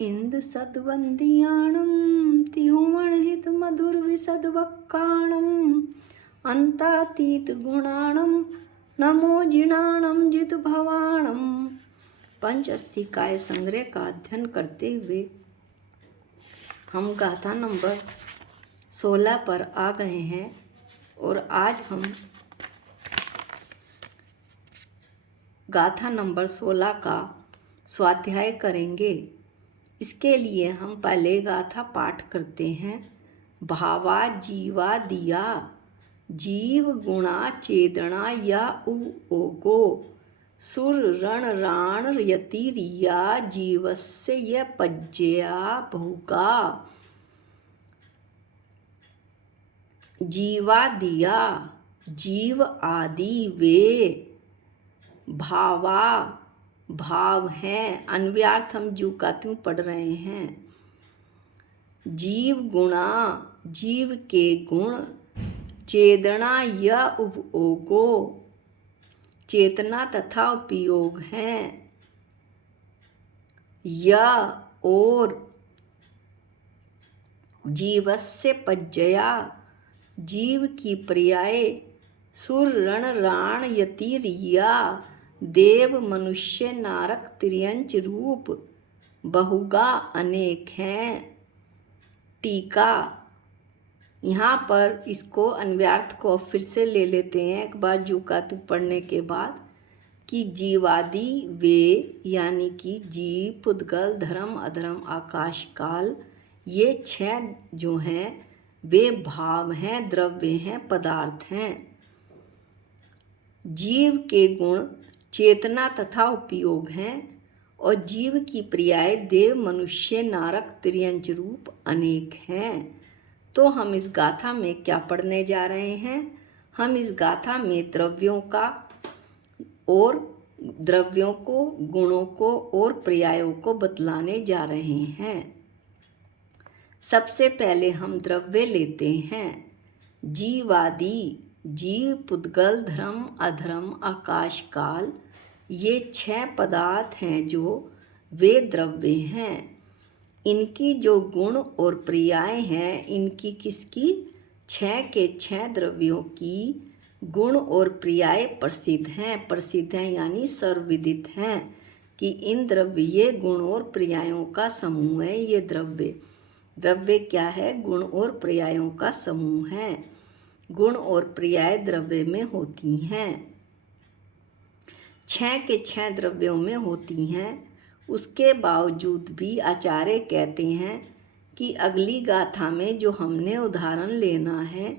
इंद सद्वंदियाणं तिहुमणहित मधुर विसद्वक्काणं अंतातीत गुणाणं नमो जिणाणं जित भवाणं। पंचअस्थिकाय संग्रह का अध्ययन करते हुए हम गाथा नंबर 16 पर आ गए हैं और आज हम गाथा नंबर 16 का स्वाध्याय करेंगे। इसके लिए हम पहले गाथा पाठ करते हैं। भावा जीवा दिया जीव गुणा चेदना या ओगो सुर रण राण यति रिया जीवस्य य पज्जया बहुगा। जीवा दिया जीव आदि वे भावा भाव हैं। अन्वयार्थ हम जू का त्यों पढ़ रहे हैं। जीव गुणा जीव के गुण चेतना या उपयोगो चेतना तथा उपयोग हैं। या और जीवस्य पज्जया जीव की पर्याय सुर रण राण यति रिया देव मनुष्य नारक त्रियंच रूप बहुगा अनेक हैं। टीका। यहाँ पर इसको अन्वयार्थ को फिर से ले लेते हैं एक बार जू का तू पढ़ने के बाद कि जीवादि वे यानी कि जीव पुद्गल धर्म अधर्म आकाश काल ये 6 जो हैं वे भाव हैं, द्रव्य हैं, पदार्थ हैं। जीव के गुण चेतना तथा उपयोग हैं और जीव की पर्याय देव मनुष्य नारक त्रियंच रूप अनेक हैं। तो हम इस गाथा में क्या पढ़ने जा रहे हैं? हम इस गाथा में द्रव्यों को, गुणों को और पर्यायों को बतलाने जा रहे हैं। सबसे पहले हम द्रव्य लेते हैं। जीवादि जीव पुद्गल धर्म अधर्म आकाश काल ये 6 पदार्थ हैं जो वे द्रव्य हैं। इनकी जो गुण और पर्याय हैं इनकी किसकी 6 के 6 द्रव्यों की गुण और पर्याय प्रसिद्ध हैं यानी सर्वविदित हैं कि इन द्रव्य ये गुण और पर्यायों का समूह है। ये द्रव्य क्या है? गुण और पर्यायों का समूह है। गुण और पर्याय द्रव्य में होती हैं। 6 के 6 द्रव्यों में होती हैं। उसके बावजूद भी आचार्य कहते हैं कि अगली गाथा में जो हमने उदाहरण लेना है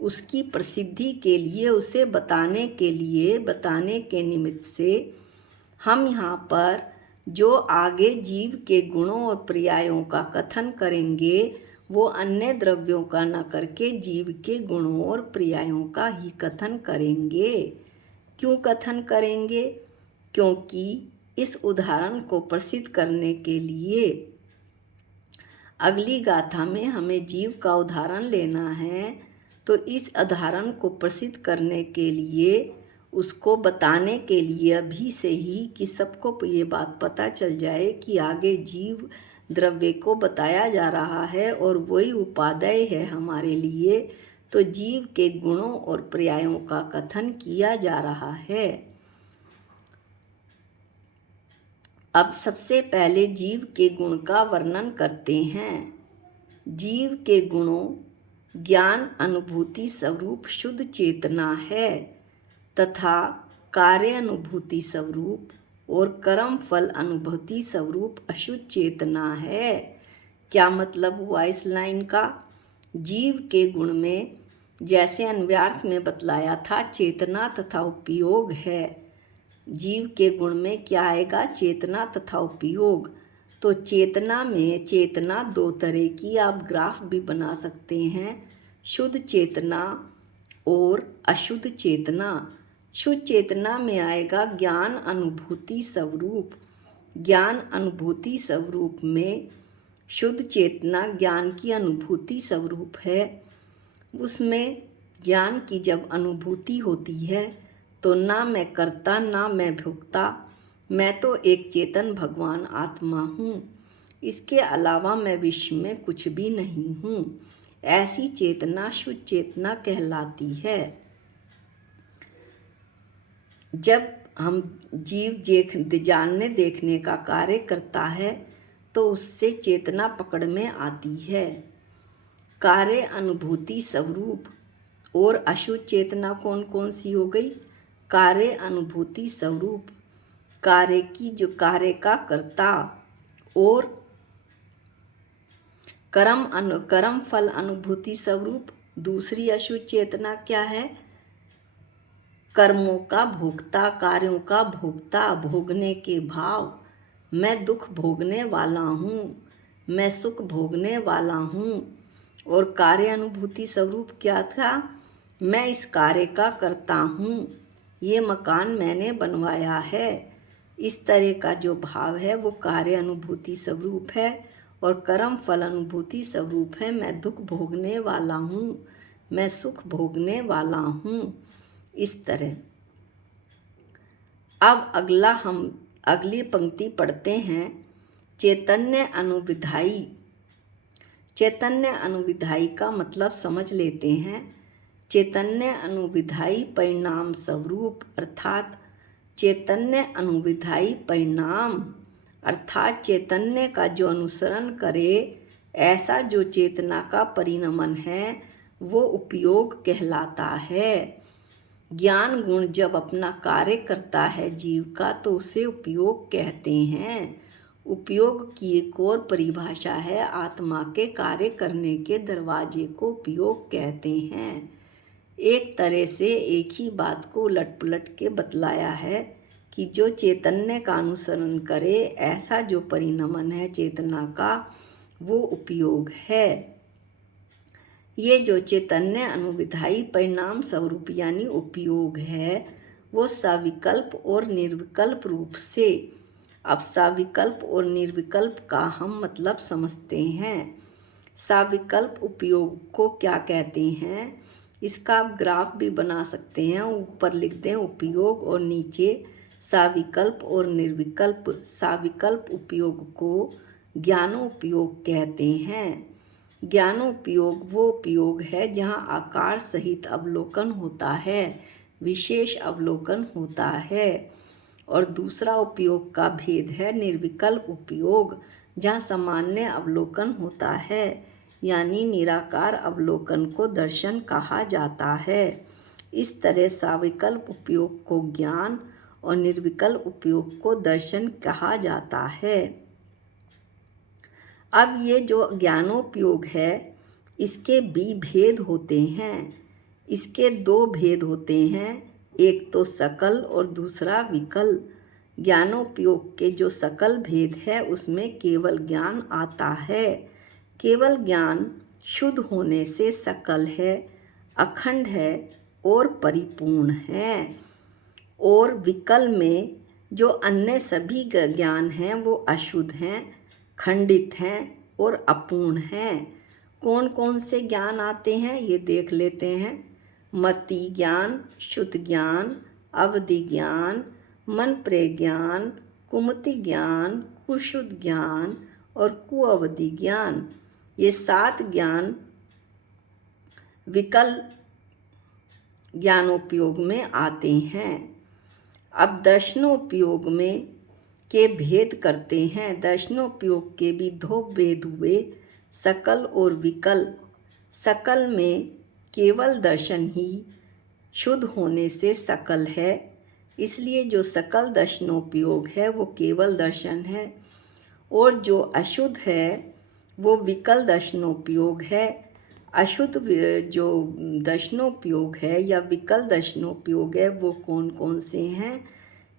उसकी प्रसिद्धि के लिए, उसे बताने के निमित्त से हम यहाँ पर जो आगे जीव के गुणों और पर्यायों का कथन करेंगे वो अन्य द्रव्यों का न करके जीव के गुणों और पर्यायों का ही कथन करेंगे। क्यों कथन करेंगे? क्योंकि इस उदाहरण को प्रसिद्ध करने के लिए अगली गाथा में हमें जीव का उदाहरण लेना है। तो इस उदाहरण को प्रसिद्ध करने के लिए, उसको बताने के लिए अभी से ही कि सबको ये बात पता चल जाए कि आगे जीव द्रव्य को बताया जा रहा है और वही उपादेय है हमारे लिए। तो जीव के गुणों और पर्यायों का कथन किया जा रहा है। अब सबसे पहले जीव के गुण का वर्णन करते हैं। जीव के गुणों ज्ञान अनुभूति स्वरूप शुद्ध चेतना है तथा कार्य अनुभूति स्वरूप और कर्म फल अनुभूति स्वरूप अशुद्ध चेतना है। क्या मतलब हुआ इस लाइन का? जीव के गुण में जैसे अन्वयार्थ में बतलाया था चेतना तथा उपयोग है। जीव के गुण में क्या आएगा? चेतना तथा उपयोग। तो चेतना में चेतना 2 तरह की आप ग्राफ भी बना सकते हैं, शुद्ध चेतना और अशुद्ध चेतना। शुद्ध चेतना में आएगा ज्ञान अनुभूति स्वरूप। ज्ञान अनुभूति स्वरूप में शुद्ध चेतना ज्ञान की अनुभूति स्वरूप है। उसमें ज्ञान की जब अनुभूति होती है तो ना मैं कर्ता ना मैं भोक्ता, मैं तो एक चेतन भगवान आत्मा हूँ। इसके अलावा मैं विश्व में कुछ भी नहीं हूँ। ऐसी चेतना शुद्ध चेतना कहलाती है। जब हम जीव जानने देखने का कार्य करता है तो उससे चेतना पकड़ में आती है। कार्य अनुभूति स्वरूप और अशुद्ध चेतना कौन कौन सी हो गई? कार्य अनुभूति स्वरूप, कार्य की जो कार्य का कर्ता, और कर्म फल अनुभूति स्वरूप दूसरी अशुद्ध चेतना क्या है? कर्मों का भोक्ता, कार्यों का भोक्ता, भोगने के भाव। मैं दुख भोगने वाला हूँ, मैं सुख भोगने वाला हूँ। और कार्य अनुभूति स्वरूप क्या था? मैं इस कार्य का करता हूँ, ये मकान मैंने बनवाया है। इस तरह का जो भाव है वो कार्य अनुभूति स्वरूप है। और कर्म फल अनुभूति स्वरूप है मैं दुख भोगने वाला हूँ, मैं सुख भोगने वाला हूँ। इस तरह अब हम अगली पंक्ति पढ़ते हैं। चैतन्य अनुविधायी। चैतन्य अनुविधायी का मतलब समझ लेते हैं। चैतन्य अनुविधायी परिणाम स्वरूप अर्थात चैतन्य अनुविधायी परिणाम अर्थात चैतन्य का जो अनुसरण करे, ऐसा जो चेतना का परिणमन है वो उपयोग कहलाता है। ज्ञान गुण जब अपना कार्य करता है जीव का तो उसे उपयोग कहते हैं। उपयोग की एक और परिभाषा है, आत्मा के कार्य करने के दरवाजे को उपयोग कहते हैं। एक तरह से एक ही बात को उलट पुलट के बतलाया है कि जो चैतन्य का अनुसरण करे, ऐसा जो परिणमन है चेतना का, वो उपयोग है। ये जो चैतन्य अनुविधायी परिणाम स्वरूप यानी उपयोग है वो सविकल्प और निर्विकल्प रूप से, अब सविकल्प और निर्विकल्प का हम मतलब समझते हैं। सविकल्प उपयोग को क्या कहते हैं? इसका आप ग्राफ भी बना सकते हैं। ऊपर लिख दें उपयोग और नीचे सविकल्प और निर्विकल्प। सविकल्प उपयोग को ज्ञानोपयोग कहते हैं। ज्ञानोपयोग वो उपयोग है जहाँ आकार सहित अवलोकन होता है, विशेष अवलोकन होता है। और दूसरा उपयोग का भेद है निर्विकल्प उपयोग, जहाँ सामान्य अवलोकन होता है, यानी निराकार अवलोकन को दर्शन कहा जाता है। इस तरह सविकल्प उपयोग को ज्ञान और निर्विकल्प उपयोग को दर्शन कहा जाता है। अब ये जो ज्ञानोपयोग है इसके भी भेद होते हैं। इसके दो भेद होते हैं, एक तो सकल और दूसरा विकल। ज्ञानोपयोग के जो सकल भेद है उसमें केवल ज्ञान आता है। केवल ज्ञान शुद्ध होने से सकल है, अखंड है और परिपूर्ण है। और विकल में जो अन्य सभी ज्ञान हैं वो अशुद्ध हैं, खंडित हैं और अपूर्ण हैं। कौन कौन से ज्ञान आते हैं ये देख लेते हैं। मति ज्ञान, शुद्ध ज्ञान, अवधि ज्ञान, मन प्रज्ञान, कुमति ज्ञान, कुशुद्ध ज्ञान और कुअवधि ज्ञान। ये 7 ज्ञान विकल ज्ञानोपयोग में आते हैं। अब दर्शनोपयोग में के भेद करते हैं। दर्शनोपयोग के भी 2 भेद हुए, सकल और विकल। सकल में केवल दर्शन ही शुद्ध होने से सकल है, इसलिए जो सकल दर्शनोपयोग है वो केवल दर्शन है। और जो अशुद्ध है वो विकल दर्शनोपयोग है। अशुद्ध जो दर्शनोपयोग है या विकल दर्शनोपयोग है वो कौन कौन से हैं?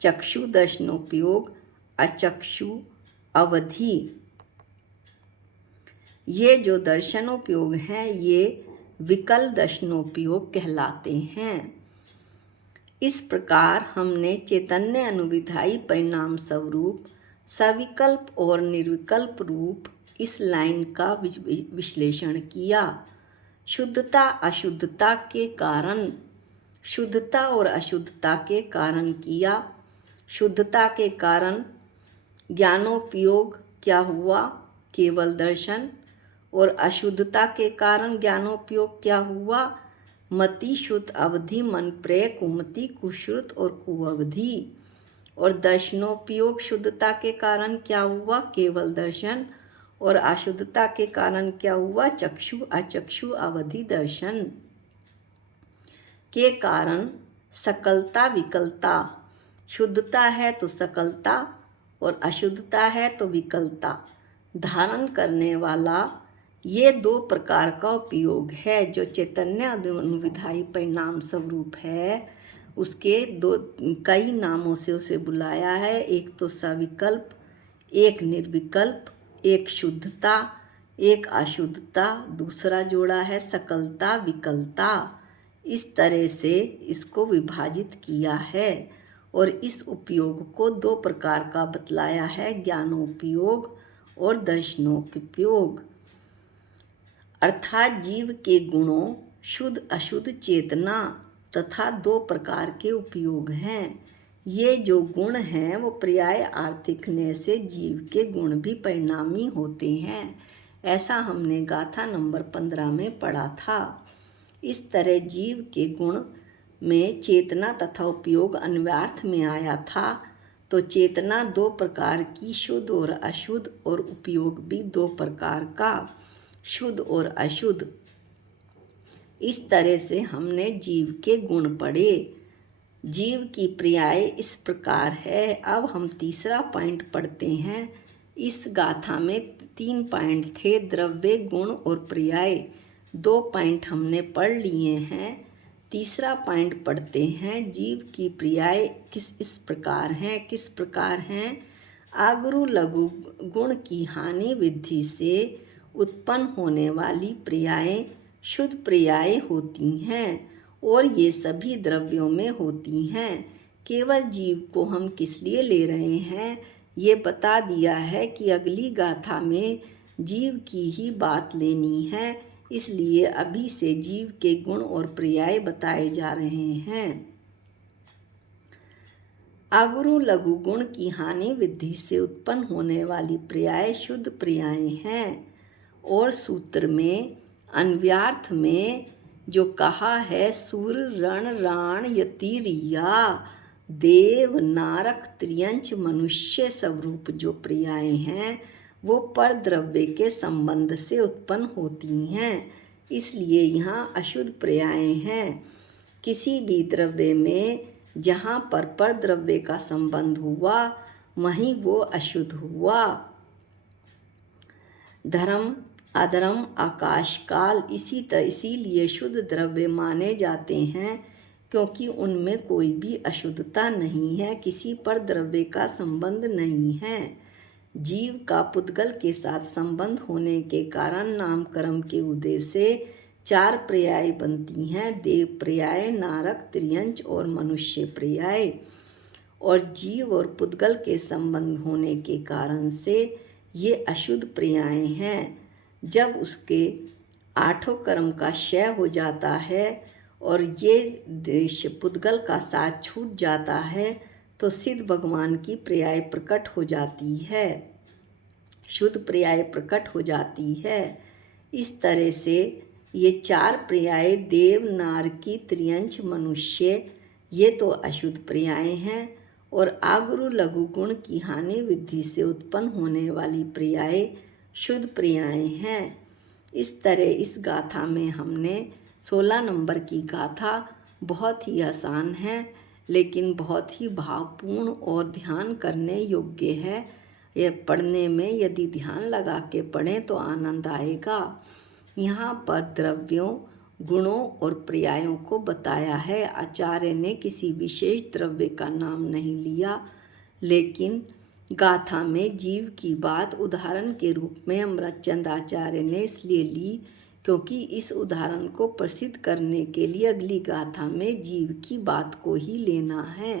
चक्षु दर्शनोपयोग, अचक्षु, अवधि। ये जो दर्शनोपयोग हैं ये विकल दर्शनोपयोग कहलाते हैं। इस प्रकार हमने चैतन्य अनुविधायी परिणाम स्वरूप सविकल्प और निर्विकल्प रूप इस लाइन का विश्लेषण किया। शुद्धता अशुद्धता के कारण, शुद्धता और अशुद्धता के कारण किया। शुद्धता के कारण ज्ञानोपयोग क्या हुआ? केवल दर्शन। और अशुद्धता के कारण ज्ञानोपयोग क्या हुआ? मति शुद्ध अवधि मन प्रेय कुमति कुश्रुत और कुअवधि। और दर्शनोपयोग शुद्धता के कारण क्या हुआ? केवल दर्शन। और अशुद्धता के कारण क्या हुआ? चक्षु अचक्षु अवधि दर्शन। के कारण सकलता विकलता। शुद्धता है तो सकलता और अशुद्धता है तो विकलता धारण करने वाला ये दो प्रकार का उपयोग है। जो चैतन्य अनुविधायी परिणाम स्वरूप है उसके दो कई नामों से उसे बुलाया है। एक तो सविकल्प, एक निर्विकल्प, एक शुद्धता, एक अशुद्धता, दूसरा जोड़ा है सकलता विकलता। इस तरह से इसको विभाजित किया है और इस उपयोग को दो प्रकार का बतलाया है, ज्ञानोपयोग और दर्शनोपयोग। अर्थात जीव के गुणों शुद्ध अशुद्ध चेतना तथा दो प्रकार के उपयोग हैं। ये जो गुण हैं वो पर्याय आर्थिकने से जीव के गुण भी परिणामी होते हैं। ऐसा हमने गाथा नंबर 15 में पढ़ा था। इस तरह जीव के गुण में चेतना तथा उपयोग अन्वयार्थ में आया था। तो चेतना दो प्रकार की शुद्ध और अशुद्ध और उपयोग भी दो प्रकार का शुद्ध और अशुद्ध। इस तरह से हमने जीव के गुण पढ़े। जीव की पर्याय इस प्रकार है। अब हम तीसरा पॉइंट पढ़ते हैं। इस गाथा में 3 पॉइंट थे, द्रव्य गुण और पर्याय। 2 पॉइंट हमने पढ़ लिए हैं। तीसरा पॉइंट पढ़ते हैं। जीव की पर्याय इस प्रकार हैं। आगुरु लघु गुण की हानि विधि से उत्पन्न होने वाली पर्यायें शुद्ध पर्याय होती हैं और ये सभी द्रव्यों में होती हैं। केवल जीव को हम किस लिए ले रहे हैं ये बता दिया है कि अगली गाथा में जीव की ही बात लेनी है, इसलिए अभी से जीव के गुण और पर्याय बताए जा रहे हैं। आगुरु लघु गुण की हानि विधि से उत्पन्न होने वाली पर्याय शुद्ध पर्याय हैं। और सूत्र में अन्वयार्थ में जो कहा है सुर रण राण यति रिया देव नारक त्रियंच मनुष्य स्वरूप जो पर्याय हैं वो पर द्रव्य के संबंध से उत्पन्न होती हैं, इसलिए यहाँ अशुद्ध पर्याय हैं। किसी भी द्रव्य में जहाँ पर द्रव्य का संबंध हुआ वहीं वो अशुद्ध हुआ। धर्म अधर्म आकाश काल इसीलिए शुद्ध द्रव्य माने जाते हैं क्योंकि उनमें कोई भी अशुद्धता नहीं है, किसी पर द्रव्य का संबंध नहीं है। जीव का पुद्गल के साथ संबंध होने के कारण नाम कर्म के उदय से 4 पर्याय बनती हैं, देव पर्याय, नारक, त्रियंच और मनुष्य पर्याय। और जीव और पुद्गल के संबंध होने के कारण से ये अशुद्ध पर्याय हैं। जब उसके 8 कर्म का क्षय हो जाता है और ये देश पुद्गल का साथ छूट जाता है तो सिद्ध भगवान की पर्याय प्रकट हो जाती है, शुद्ध पर्याय प्रकट हो जाती है। इस तरह से ये 4 पर्याय देव नारकी त्रियंच मनुष्य ये तो अशुद्ध पर्याय हैं और आगुरु लघु गुण की हानि विधि से उत्पन्न होने वाली पर्याय शुद्ध पर्याय हैं। इस तरह इस गाथा में हमने 16 नंबर की गाथा बहुत ही आसान है लेकिन बहुत ही भावपूर्ण और ध्यान करने योग्य है। यह पढ़ने में यदि ध्यान लगा के पढ़ें तो आनंद आएगा। यहाँ पर द्रव्यों गुणों और पर्यायों को बताया है। आचार्य ने किसी विशेष द्रव्य का नाम नहीं लिया, लेकिन गाथा में जीव की बात उदाहरण के रूप में अमृतचंद आचार्य ने इसलिए ली क्योंकि इस उदाहरण को प्रसिद्ध करने के लिए अगली गाथा में जीव की बात को ही लेना है।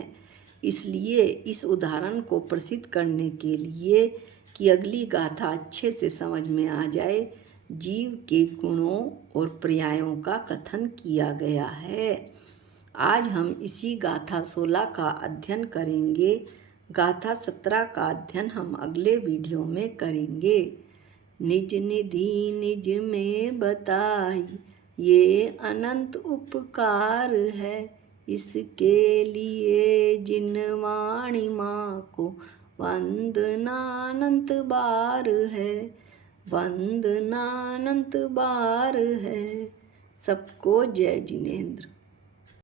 इसलिए इस उदाहरण को प्रसिद्ध करने के लिए कि अगली गाथा अच्छे से समझ में आ जाए, जीव के गुणों और पर्यायों का कथन किया गया है। आज हम इसी गाथा 16 का अध्ययन करेंगे। गाथा 17 का अध्ययन हम अगले वीडियो में करेंगे। निज निधि निज में बताई, ये अनंत उपकार है। इसके लिए जिन वाणी माँ को वंदनानंत बार है, वंदनानंत बार है। सबको जय जिनेंद्र।